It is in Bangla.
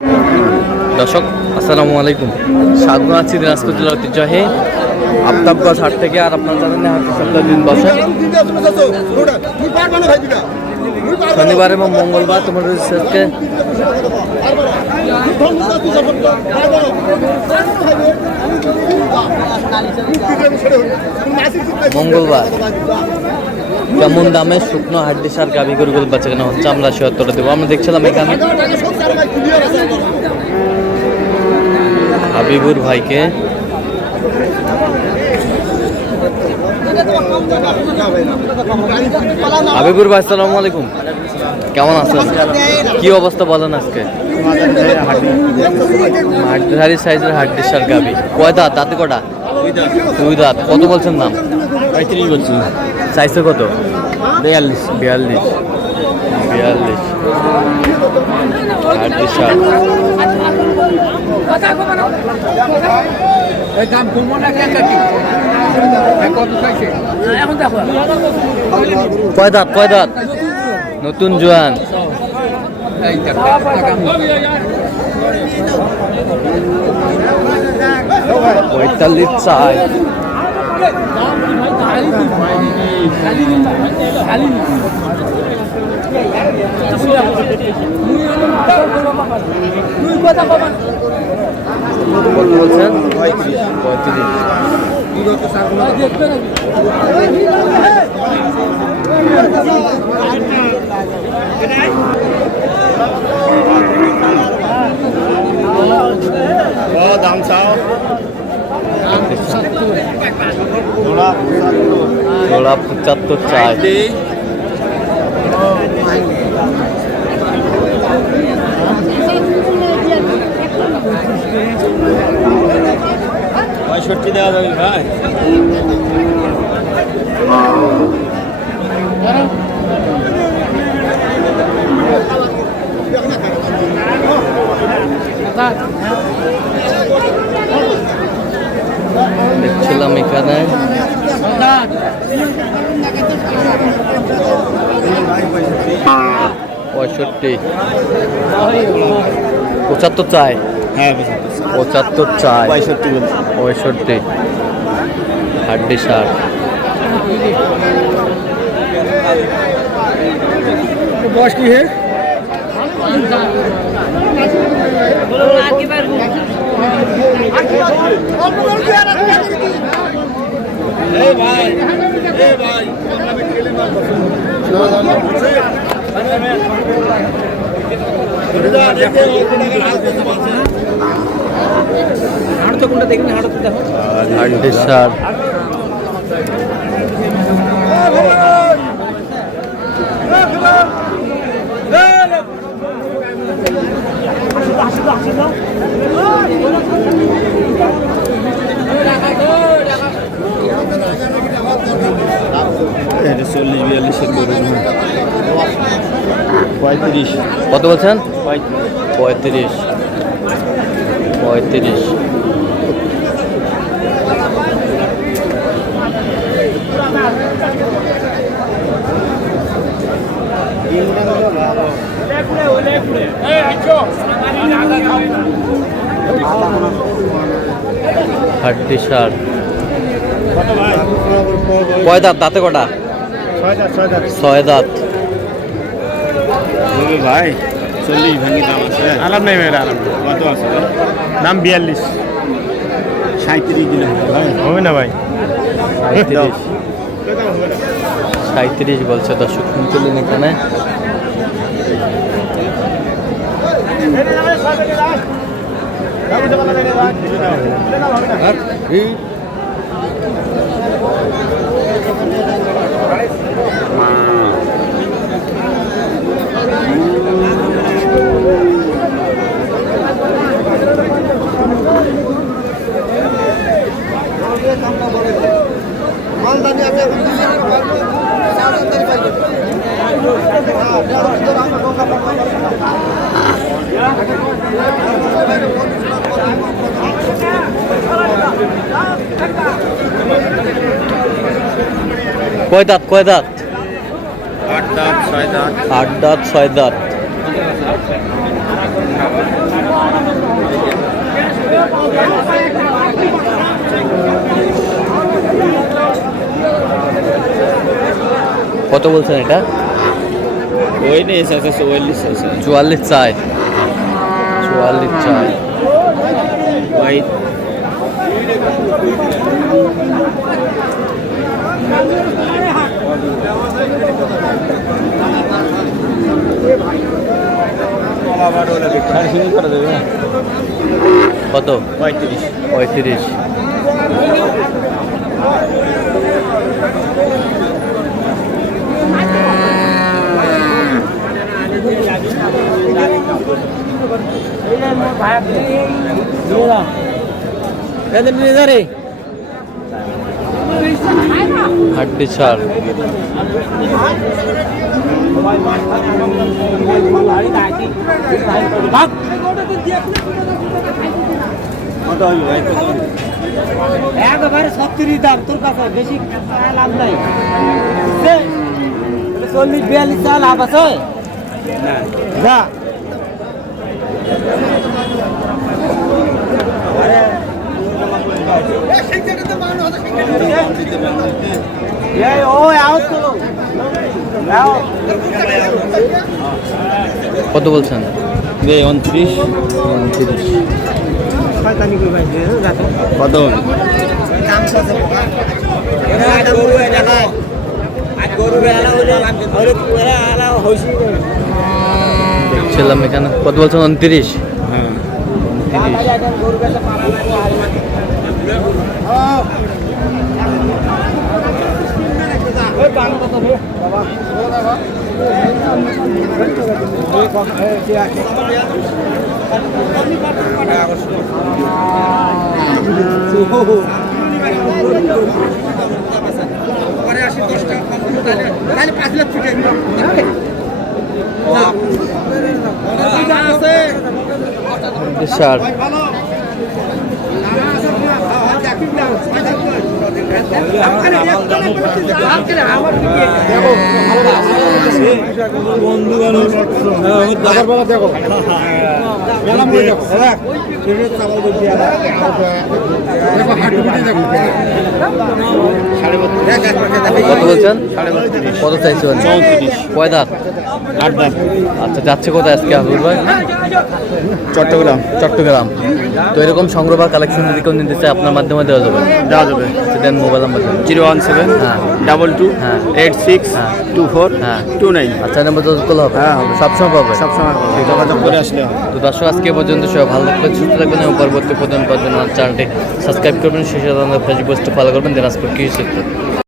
দর্শক আসসালামু আলাইকুম, স্বাগত আছি দিনাজপুর জেলার ঐতিহ্যবাহী আফতাবগঞ্জ হাট থেকে। আর আপনার জানেন হাট সপ্তাহ দিন বসে শনিবার এবং মঙ্গলবার। তোমার আজকে মঙ্গলবার কেমন দামে শুকনো হাড্ডি সার গাভী গরুগুলো বাচ্চা কেনা হচ্ছে আমরা সে উত্তরটা দেবো। আমরা দেখছিলাম এখানে হাবিবুর ভাইকে। হাবিবুর ভাই আসসালামু আলাইকুম, কেমন আছেন? কি অবস্থা বলেন আজকে? হাড্ডি সাইজের হাড্ডি সার গাভী কয় দাঁত? দাঁতে কটা? দুই দাঁত। কত বলছেন দাম? 35 বলছেন। চাইছে কত? 42 42 হাড্ডি সার। কয় দাঁত? কয় দাঁত? নতুন জোয়ান। 45 চাই। কত বলছেন? 35। দাম চাও জোড়া 75 চাই। 65 দেওয়া যাবে ভাই। দেখছিলাম এখানে 65 75 চাই। হ্যাঁ 75 চাই। 65 বলছি। 65 হাড্ডি সার। বয়স কি হে? হাড্ডি সার। এটা 40-42 করে 35। কত বলছেন? 35। হাড্ডি সার। কয় দাঁত? দাঁতে কটা? 6 দাঁত। ভাই 40 ভাঙি দাম আছে। আলাপ নেই ভাই, আলাপ কত আছে? দাম 42। 37 দিলে ভাই হবে না ভাই? 37 বলছে দর্শক শুনছিলেন এখানে। কয় দাঁত? কয় দাঁত? 8 দাঁত 6 দাঁত। 8 দাঁত 6 দাঁত। বলছেন এটা? ওই নেই আছে 44 আছে 44 চাই, 44 চাই। ওই কত? 35 35। হাড্ডি ছাড়। কত হইল ভাই? একবারে 70 দাম তোর কাছে বেশি লাভ নাই 40-42 চাল লাভ আছে না যা কত বলছেন? 29 29। কত হবে? দেখছিলাম এখানে। কত বলছেন? 29। হ্যাঁ 29। ছাড়। কত বলছেন? কত চাইছেন? 34। কয় দাঁত? 8 দাম। আচ্ছা, যাচ্ছে কোথায় আজকে হাবিব ভাই? চট্টগ্রাম। চট্টগ্রাম। তো এরকম সংগ্রহ বা কালেকশন যদি কেউ নিতে চায় আপনার মাধ্যমে দেওয়া যাবে? দেওয়া যাবে। আচ্ছা, দেন মোবাইল নাম্বার দেন। 017 হ্যাঁ 22 হ্যাঁ 86 হ্যাঁ 24 হ্যাঁ 29। আচ্ছা, নাম্বার তো করলে হবে? হ্যাঁ, হবে। সবসময় পাবে? সবসময় যোগাযোগ করে আসলে হবে। তো দর্শক, আজকে পর্যন্ত সবাই ভালো থাকবেন, সুস্থ থাকবেন এবং পরবর্তী প্রদান পাওয়ার জন্য আমার চ্যানেলটি সাবস্ক্রাইব করবেন, সেই সাথে আমাদের ফেসবুক পোস্টে ফলো করবেন দিনাজপুর কৃষি ক্ষেত্র।